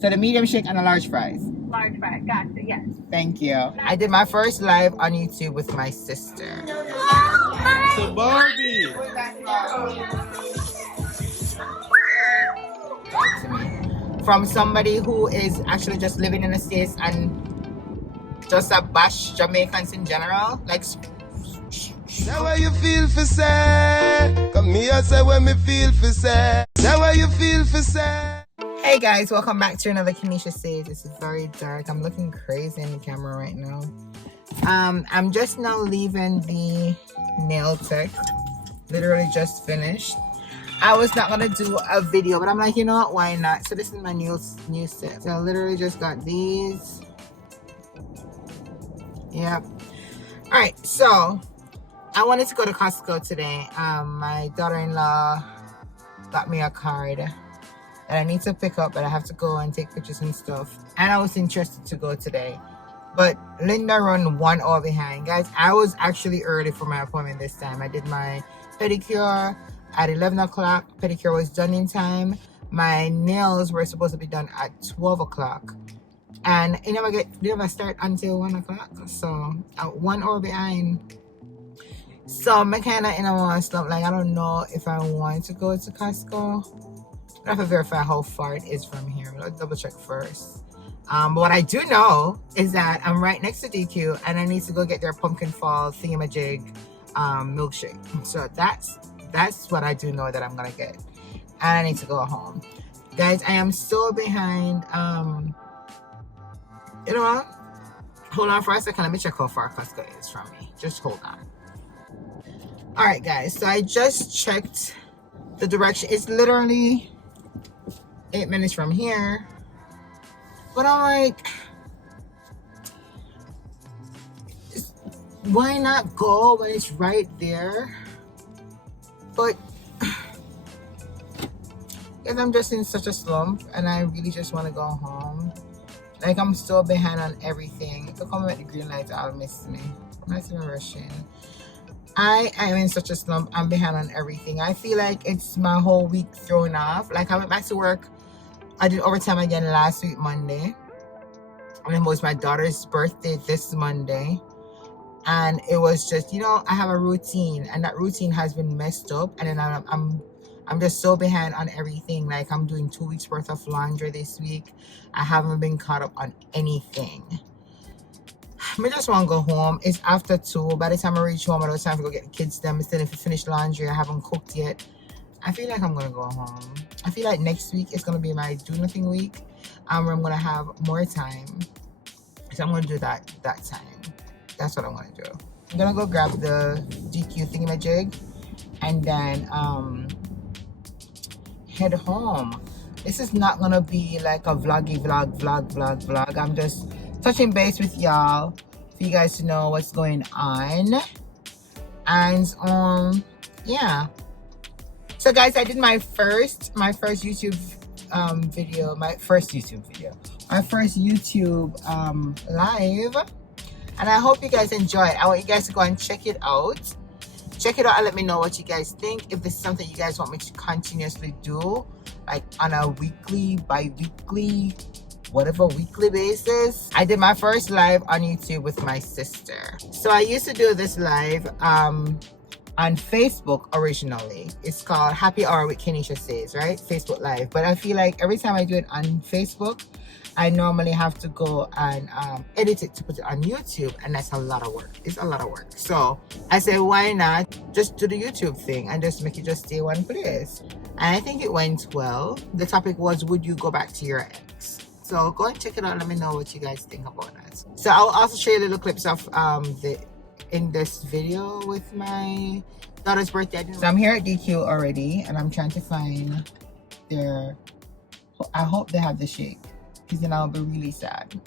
So the medium shake and the large fries. Large fries, gotcha, yes. Thank you. I did my first live on YouTube with my sister. So Barbie. From somebody who is actually just living in the States and just a bash Jamaicans in general. Like, now how you feel for say? Come here, say when me feel for say. Now how you feel for say? hey guys, welcome back to another KeneishaSays. This is very dark. I'm looking crazy in the camera right now. I'm just now leaving the nail tech. Literally just finished. I was not gonna do a video, but I'm like, you know what, why not? So this is my new set. So I literally just got these. Yep. All right, so I wanted to go to Costco today. My daughter-in-law got me a card that I need to pick up, but I have to go and take pictures and stuff. And I was interested to go today, but Linda run 1 hour behind. Guys, I was actually early for my appointment this time. I did my pedicure at 11 o'clock. Pedicure was done in time. My nails were supposed to be done at 12 o'clock. And you never start until 1 o'clock. So at 1 hour behind. So I'm kind of in a slump. Like, I don't know if I want to go to Costco. I have to verify how far it is from here. Let's double check first. But what I do know is that I'm right next to DQ and I need to go get their pumpkin fall thingamajig milkshake. So that's what I do know that I'm gonna get. And I need to go home. Guys, I am so behind. You know what? Hold on for a second. Let me check how far Costco is from me. Just hold on. Alright guys, so I just checked the direction. It's literally 8 minutes from here. But I'm like, why not go when it's right there? But because I'm just in such a slump and I really just want to go home. Like, I'm so behind on everything. If I come at the green light, I'll miss me. I'm not even rushing. I am in such a slump. I'm behind on everything. I feel like it's my whole week thrown off. Like, I went back to work. I did overtime again last week, Monday. And it was my daughter's birthday this Monday. And it was just, you know, I have a routine. And that routine has been messed up. And then I'm just so behind on everything. Like, I'm doing 2 weeks worth of laundry this week. I haven't been caught up on anything. I just want to go home. It's after 2. By the time I reach home, I don't have time to go get the kids them. Instead of finish laundry, I haven't cooked yet. I feel like I'm going to go home. I feel like next week is going to be my do nothing week. Where I'm going to have more time. So I'm going to do that time. That's what I'm going to do. I'm going to go grab the DQ thingamajig. And then head home. This is not going to be like a vlog. I'm just touching base with y'all for you guys to know what's going on. And yeah. So guys, I did my first YouTube video, my first YouTube live, and I hope you guys enjoy it. I want you guys to go and check it out and let me know what you guys think. If this is something you guys want me to continuously do, like on a weekly, bi-weekly, whatever weekly basis. I did my first live on YouTube with my sister. So I used to do this live on Facebook originally. It's called Happy Hour with KeneishaSays, right? Facebook Live. But I feel like every time I do it on Facebook, I normally have to go and edit it to put it on YouTube, and that's a lot of work. It's a lot of work. So I said, why not just do the YouTube thing and just make it just stay one place? And I think it went well. The topic was, would you go back to your ex? So go and check it out and let me know what you guys think about that. So I'll also show you little clips of in this video with my daughter's birthday. So I'm here at DQ already, and I'm trying to find their, I hope they have the shake, because then I'll be really sad.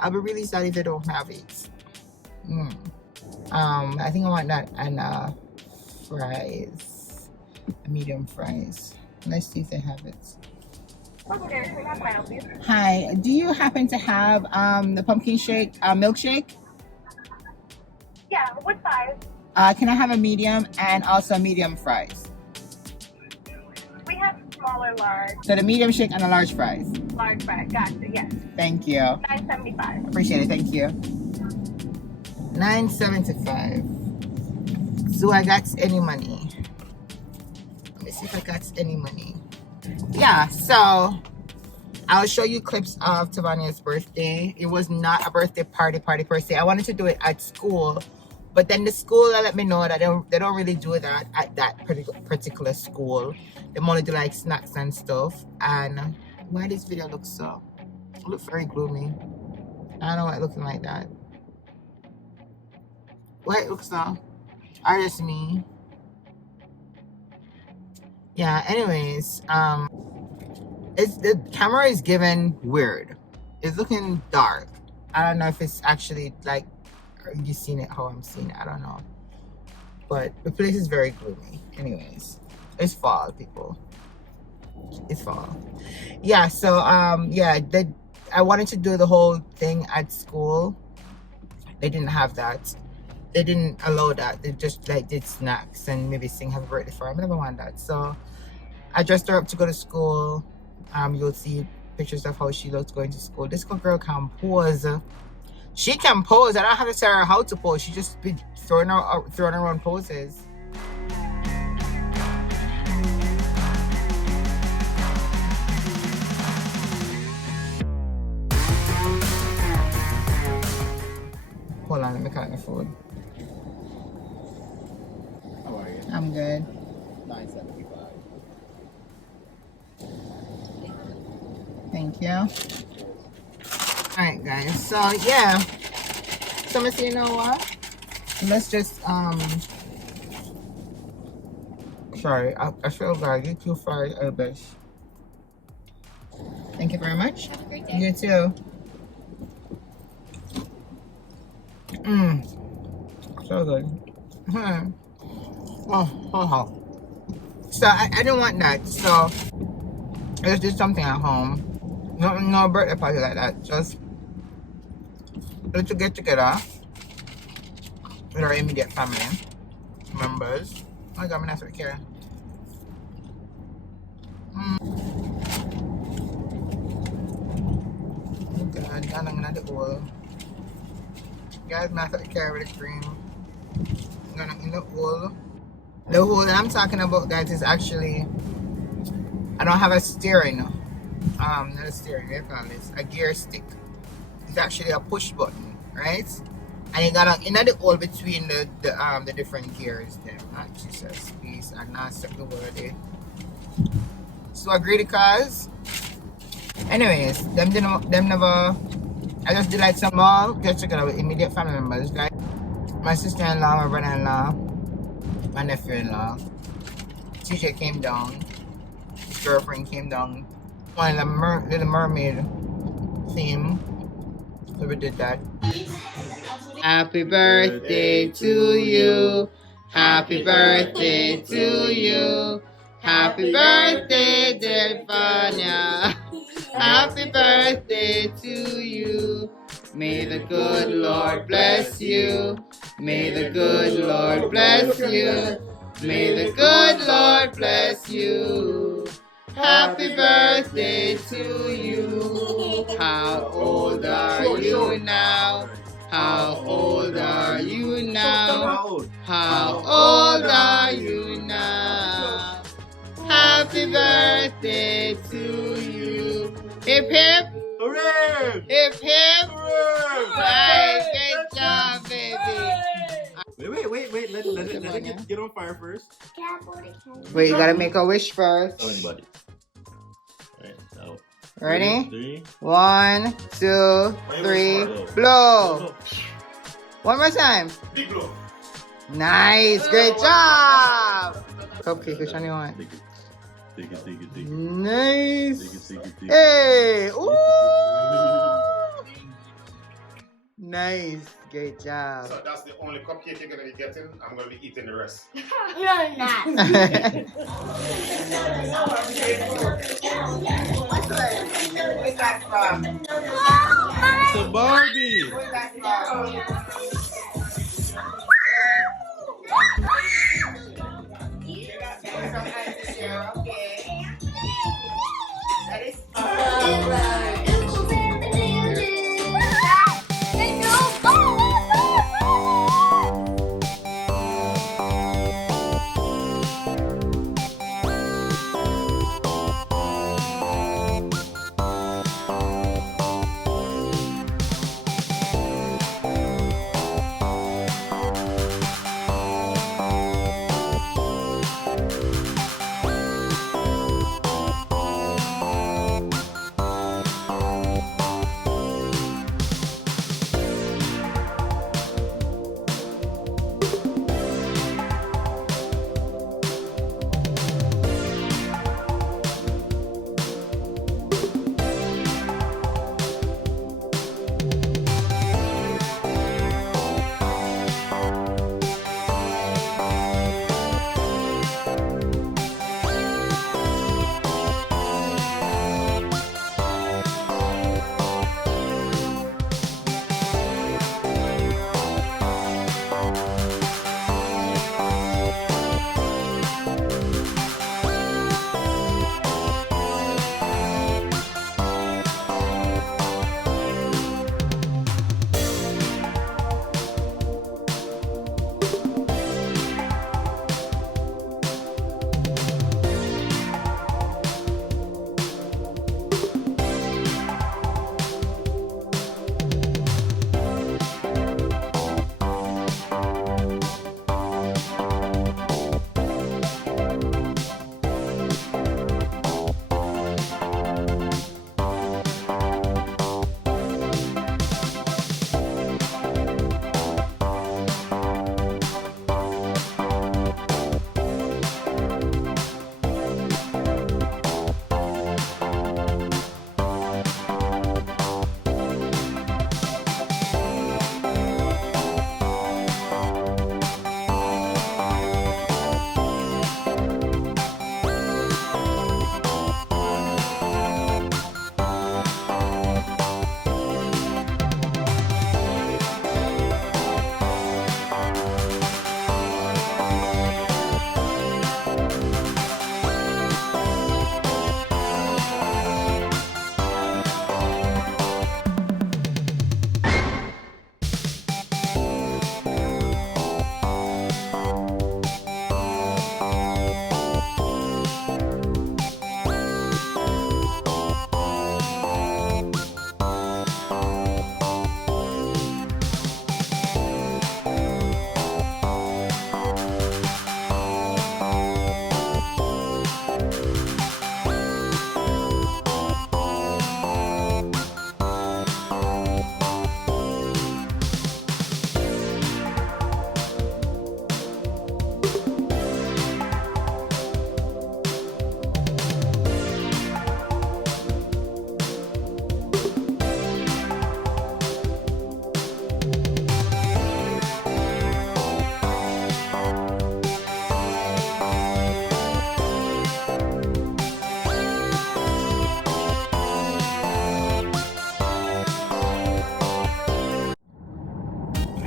I'll be really sad if they don't have it. I think I want that and fries, medium fries. Let's see if they have it. Hi, do you happen to have the pumpkin shake, milkshake? Yeah, what size? Can I have a medium and also medium fries? We have small or large? So the medium shake and a large fries. Large fry. Gotcha. Yes. Thank you. $9.75. Appreciate it. Thank you. $9.75. Do I got any money? Let me see if I got any money. Yeah, so I'll show you clips of Tavania's birthday. It was not a birthday party per se. I wanted to do it at school, but then the school let me know that they don't really do that at that particular school. They only do like snacks and stuff. And why this video looks so? It looks very gloomy. I don't know why it looking like that. Why it looks so? Or just me? Yeah. Anyways, the camera is given weird. It's looking dark. I don't know if it's actually like you seen it how I'm seeing it. I don't know, but the place is very gloomy. Anyways, it's fall, people. It's fall. Yeah. So yeah, I wanted to do the whole thing at school. They didn't have that. They didn't allow that. They just like did snacks and maybe sing happy birthday for her. I never want that. So I dressed her up to go to school. You'll see pictures of how she looks going to school. This girl can pose. She can pose. I don't have to tell her how to pose. She just be throwing her own poses. Hold on, let me collect my food. How are you? I'm good. $9.75. Thank you. Alright guys, so yeah. So I'm you know what? Let's just sorry, I feel bad. You too far, I bet. Thank you very much. Have a great day. You too. So good. Oh. So I didn't want that. So let's do something at home. No birthday party like that. Just let's get together with our immediate family members. I got me nice right here. Oh God, I'm gonna the oil. Guys, I'm gonna carry with the cream. I'm gonna in the oil. The hole that I'm talking about, guys, is actually I don't have a steering. Not a steering, what do you call this? A gear stick. It's actually a push button, right? And you got in the hole between the different gears. Them, not Jesus, please, and not step the word. So agree the cause. Anyways, them never. I just did like some more get together with immediate family members, like my sister-in-law, my brother-in-law, my nephew-in-law. TJ came down. His girlfriend came down. One of the Little Mermaid theme. So we did that. Happy birthday to you. Happy birthday to you. Happy birthday, dear Fania. Happy birthday to you. May the good Lord bless you. May the good Lord bless you. May the good Lord bless you. Happy birthday to you. How old are you now? How old are you now? How old are you now? Happy birthday to you. Hip hip. Hooray! Hip hip. Hooray! Nice. Great job, baby. Wait. Let it get on fire first. Wait, you gotta make a wish first. Oh, anybody. Alright, now. Ready? 3. 1, 2, 3. Blow. One more time. Big blow. Nice. Great job. Cupcake, which one you want? Take it. Nice. Take it. Hey. Ooh. Nice. Great job. So that's the only cupcake you're gonna be getting. I'm gonna be eating the rest. You're not. It's a Barbie.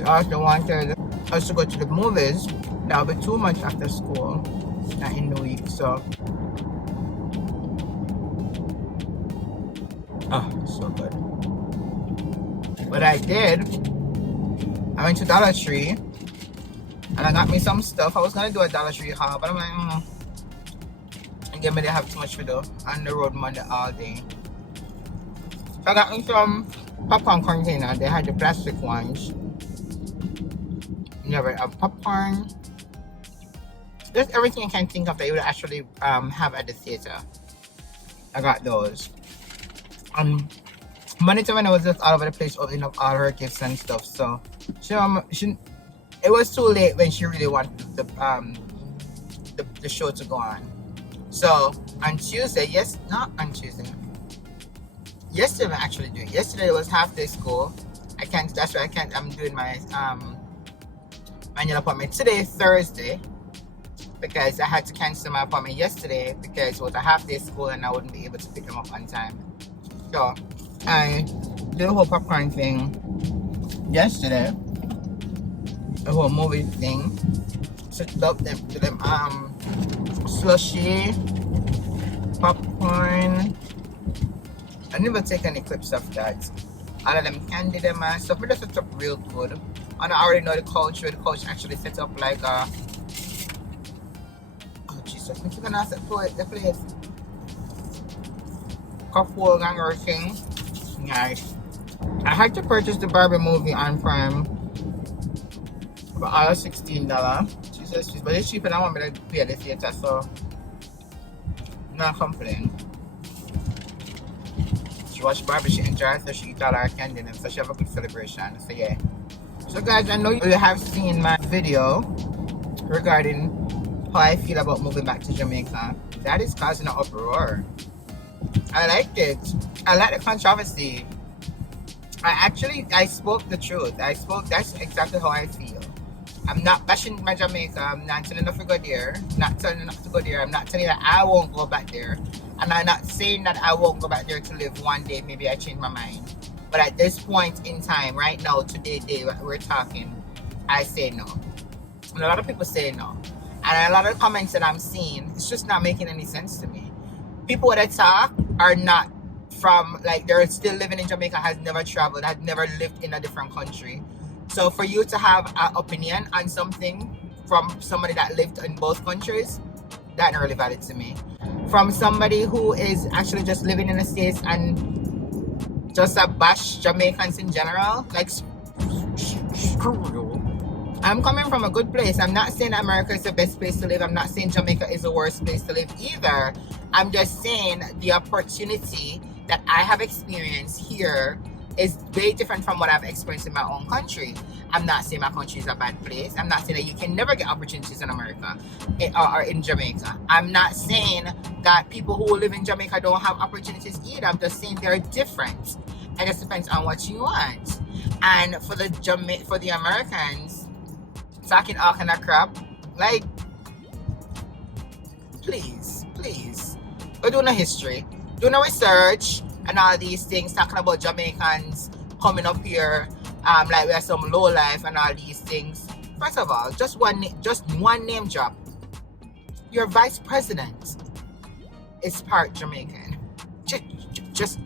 She also wanted us to go to the movies. That would be too much after school, not in the week. So, oh, so good. What I did, I went to Dollar Tree and I got me some stuff. I was gonna do a Dollar Tree haul, but I'm like, again, I didn't have too much to do on the road Monday all day. So I got me some popcorn container. They had the plastic ones. You never have popcorn. Just everything you can think of that you would actually have at the theater. I got those. Money when I was just all over the place opening up all her gifts and stuff. So she it was too late when she really wanted the show to go on. So on Tuesday, yesterday I actually do it. Yesterday was half day school. That's why I'm doing my annual appointment today, Thursday, because I had to cancel my appointment yesterday because it was a half day school and I wouldn't be able to pick them up on time. So I did a whole popcorn thing yesterday, a whole movie thing. Set up them slushy, popcorn. I never take any clips of that. All of them candy them and stuff. But they set up real good. And I already know the couch where the couch actually set up like a. Oh Jesus! I'm gonna set the place. Cup holder and everything. Nice. I had to purchase the Barbie movie on Prime for all $16. Jesus, but it's cheaper than I want me to pay at the theater, so I'm not complaining. She watched Barbie, she enjoyed, so she eat all her candy and so she have a good celebration. So yeah. So guys, I know you have seen my video regarding how I feel about moving back to Jamaica. That is causing an uproar. I liked it. I like the controversy. I spoke the truth. That's exactly how I feel. I'm not bashing my Jamaica. I'm not telling enough to go there. Not telling enough to go there. I'm not telling that I won't go back there. And I'm not saying that I won't go back there to live one day. Maybe I change my mind. But at this point in time, right now, today, we're talking, I say no. And a lot of people say no. And a lot of comments that I'm seeing, it's just not making any sense to me. People that talk are not from, like, they're still living in Jamaica, has never traveled, has never lived in a different country. So for you to have an opinion on something from somebody that lived in both countries, that's not really valid to me. From somebody who is actually just living in the States and just a bash Jamaicans in general, like, screw you. I'm coming from a good place. I'm not saying America is the best place to live. I'm not saying Jamaica is the worst place to live either. I'm just saying the opportunity that I have experienced here is very different from what I've experienced in my own country. I'm not saying my country is a bad place. I'm not saying that you can never get opportunities in America or in Jamaica. I'm not saying that people who live in Jamaica don't have opportunities either. I'm just saying they're different. It just depends on what you want. And for the Americans, talking all kind of crap, like, please, we're doing a history, doing a research and all these things, talking about Jamaicans coming up here, like we are some low life and all these things. First of all, just one name drop. Your vice president is part Jamaican. Just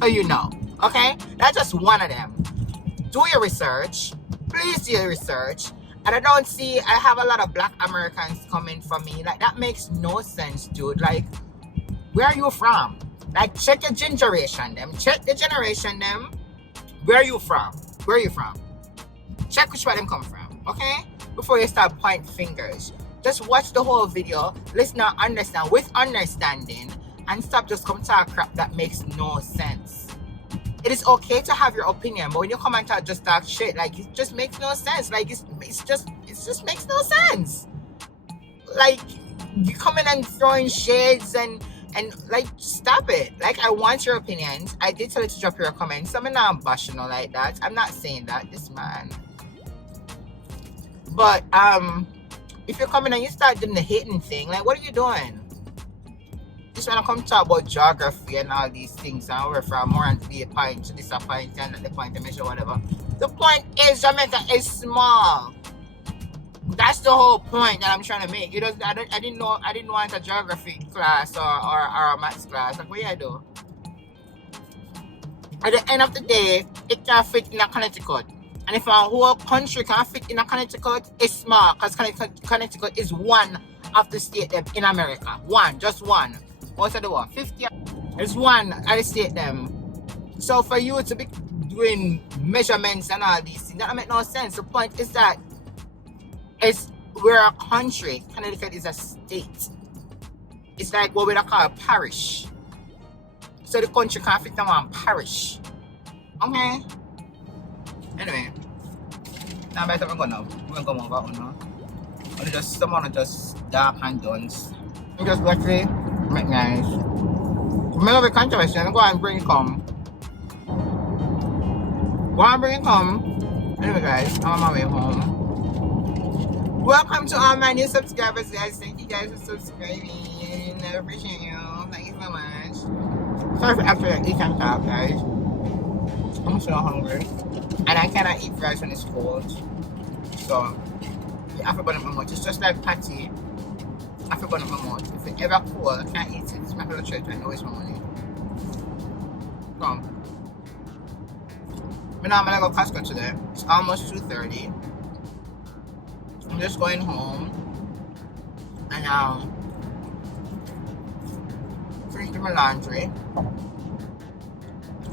so you know, okay? That's just one of them. Do your research. Please do your research. And I have a lot of black Americans coming for me. Like, that makes no sense, dude. Like, where are you from? Like, check your generation, them. Check the generation, them. Where are you from? Where are you from? Check which one them come from, okay? Before you start pointing fingers. Just watch the whole video. Listen and understand with understanding. And stop just come talk crap that makes no sense. It is okay to have your opinion, but when you come and just talk shit, like, it just makes no sense. Like, it just makes no sense. Like, you coming and throwing shades and like, stop it. Like, I want your opinions. I did tell you to drop your comments. I'm not bashing or like that. I'm not saying that, this man. But if you're coming and you start doing the hating thing, like, what are you doing? Just when I come talk about geography and all these things, and we're from Rant to be a point to this a point and the point to measure whatever. The point is Jamaica is small. That's the whole point that I'm trying to make. I didn't want a geography class or a maths class. Like, what I do? At the end of the day, it can fit in a Connecticut. And if a whole country can fit in a Connecticut, it's small. Because Connecticut is one of the states in America. One, just one. What's the one? 50. It's one of the state them. So for you to be doing measurements and all these things, that make no sense. The point is that we're a country. Connecticut is a state. It's like what we call a parish. So the country can't fit in one parish. Okay? Anyway. Now better we're gonna go over on now. Only just someone just dark and duns. You just watch it, make nice. Remember the controversy, and go and bring it come. Go and bring it come. Anyway guys, I'm on my way home. Welcome to all my new subscribers, guys. Thank you guys for subscribing. I appreciate you. Thank you so much. Sorry for after eat and talk, guys. I'm so hungry. And I cannot eat fries when it's cold. So, I have to burn up my mouth. It's just like patty. I have to burn up my mouth. If it's ever cold, I can't eat it. It's my little church. I know it's my money. Come. But now I'm gonna go Costco today. It's almost 2:30. I'm just going home. And finish my laundry.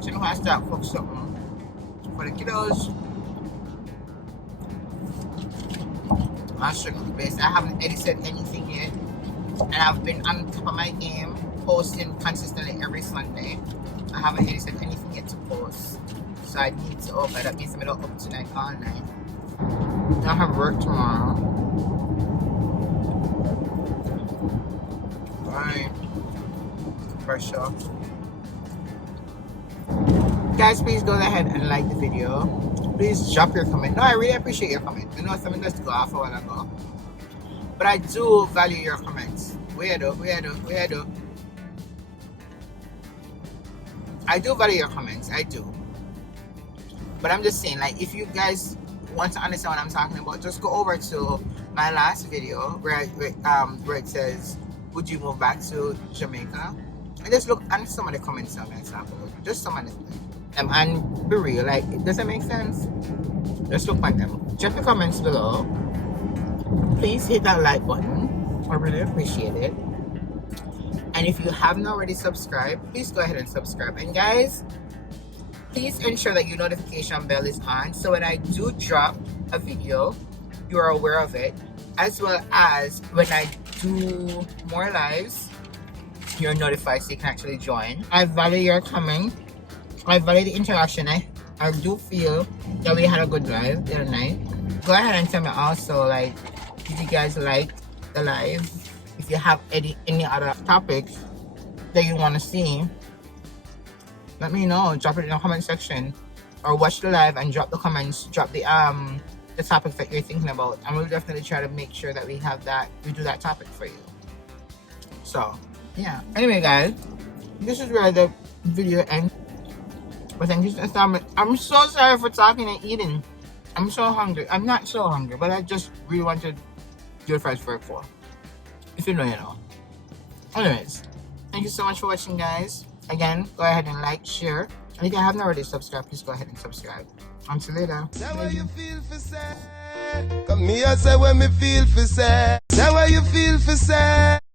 So I'm gonna start cook something for the kiddos. I'll show you the base. I haven't edited anything yet. And I've been on top of my game, posting consistently every Sunday. I haven't edited anything yet to post. So I need to open. That means I'm gonna up tonight all night. I have work tomorrow. Bye. Pressure. Guys, please go ahead and like the video. Please drop your comment. No, I really appreciate your comment. I know something just go off a while ago. But I do value your comments. Weirdo. I do value your comments. I do. But I'm just saying, like, if you guys want to understand what I'm talking about, just go over to my last video where it says, would you move back to Jamaica? And just look at some of the comments on that sample. Just some of them. And be real, like, it doesn't make sense. Just look at them. Drop your comments below. Please hit that like button. I really appreciate it. And if you haven't already subscribed, please go ahead and subscribe. And guys, please ensure that your notification bell is on, so when I do drop a video, you are aware of it, as well as when I do more lives, you're notified so you can actually join. I value your comment. I value the interaction. I do feel that we had a good live the other night. Go ahead and tell me also, like, if you guys like the live, if you have any other topics that you want to see, let me know. Drop it in the comment section, or watch the live and drop the comments. Drop the topics that you're thinking about, and we'll definitely try to make sure that we do that topic for you. So yeah. Anyway, guys, this is where the video ends. But thank you so much. I'm so sorry for talking and eating. I'm so hungry. I'm not so hungry, but I just really wanted to do the fries for a 4. If you know, you know. Anyways, thank you so much for watching, guys. Again, go ahead and like, share. And if you haven't already subscribed, please go ahead and subscribe. Until later. Say what you feel for say. Come here, say what me feel for say. Say what you feel for say.